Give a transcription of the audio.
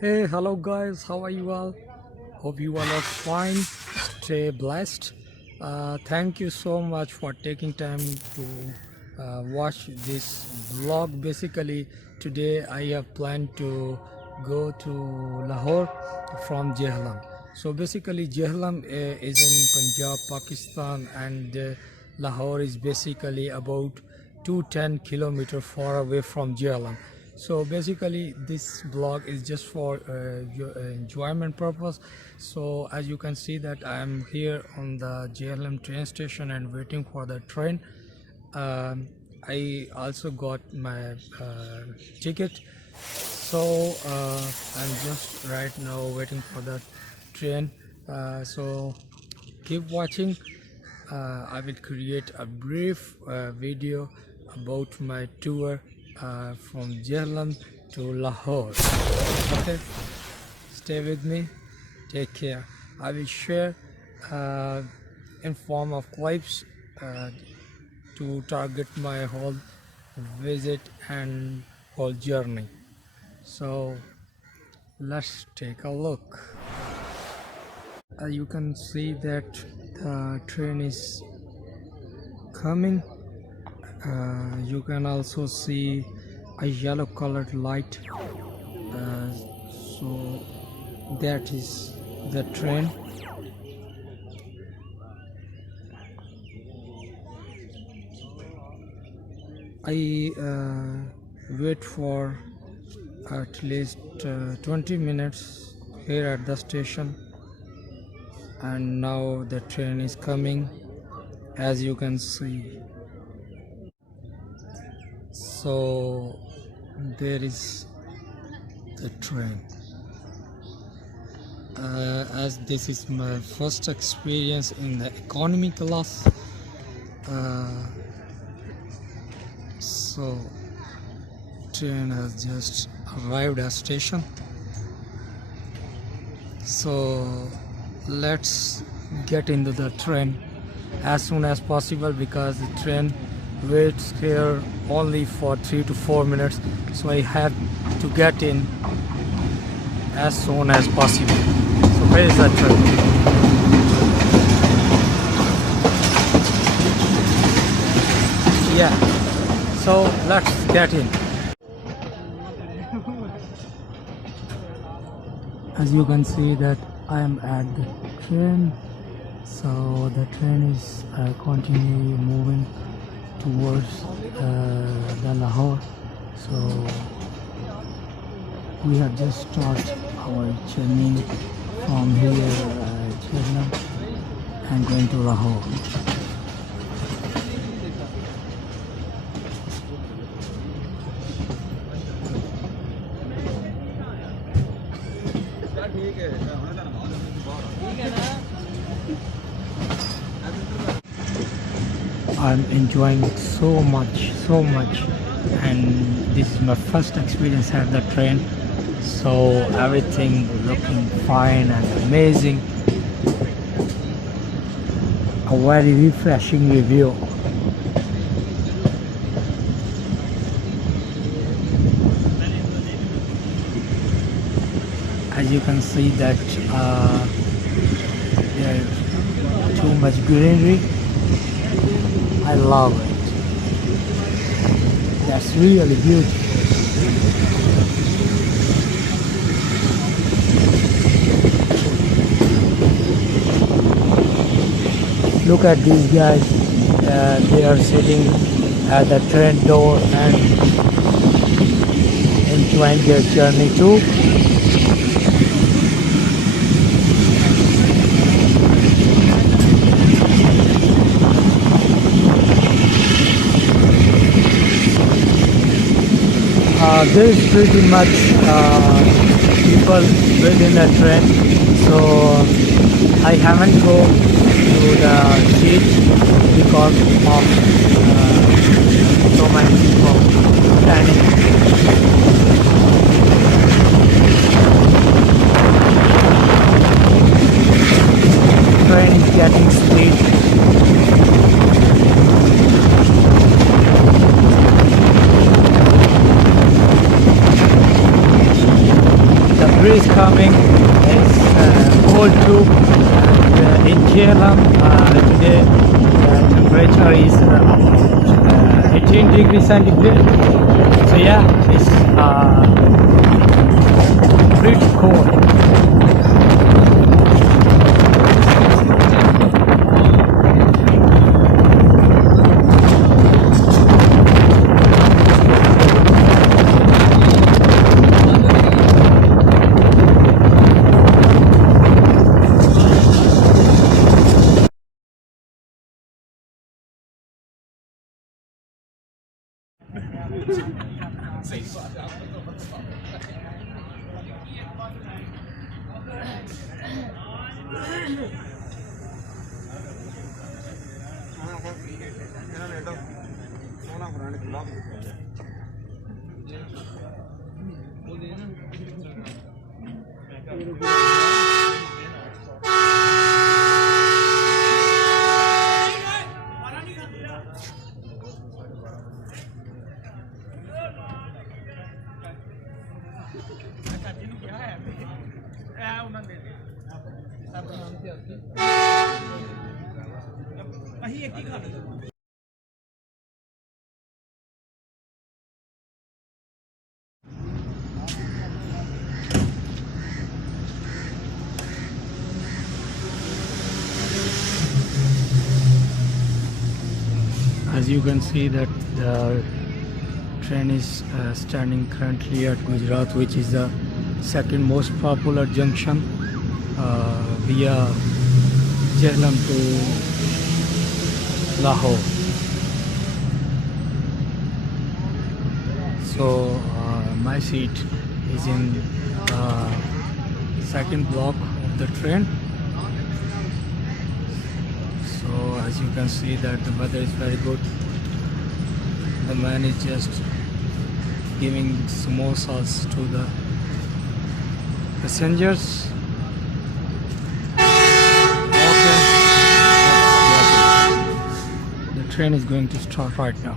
Hey, hello guys, how are you all? Hope you all are fine. Stay blessed. Thank you so much for taking time to watch this vlog. Basically, today I have planned to go to Lahore from Jhelum. So basically, Jhelum is in Punjab, Pakistan, and Lahore is basically about 210 kilometers far away from Jhelum. So basically this blog is just for your enjoyment purpose. So as you can see that I am here on the JLM train station and waiting for the train. I also got my ticket, so I'm just right now waiting for the train. So keep watching. I will create a brief video about my tour from Jhelum to Lahore. Okay, stay with me. Take care. I will share in form of clips to target my whole visit and whole journey. So let's take a look. You can see that the train is coming. You can also see a yellow colored light, so that is the train. I wait for at least 20 minutes here at the station, and now the train is coming, as you can see. So there is the train. As this is my first experience in the economy class, so train has just arrived at station. So let's get into the train as soon as possible, because the train waits here only for 3 to 4 minutes, so I have to get in as soon as possible. So where is that train? Yeah, so let's get in. As you can see that I am at the train, so the train is continually moving towards the Lahore. So we have just started our journey from here, Jhelum, and going to Lahore. I'm enjoying it so much, and this is my first experience at the train, so everything looking fine and amazing. A very refreshing review. As you can see that there's too much greenery. I love it. That's really beautiful. Look at these guys. They are sitting at the train door and enjoying their journey too. There is pretty much people within the train, so I haven't go to the seat because of so many people standing. Train is getting speed. breeze coming. It's cold too. And in Jhelum today temperature is 18 degrees centigrade. So yeah, it's pretty cold. As you can see that the train is standing currently at Gujarat, which is the second most popular junction via Jhelum to Lahore. So my seat is in second block of the train. So as you can see that the weather is very good. The man is just giving samosas to the passengers. Okay. The train is going to start right now.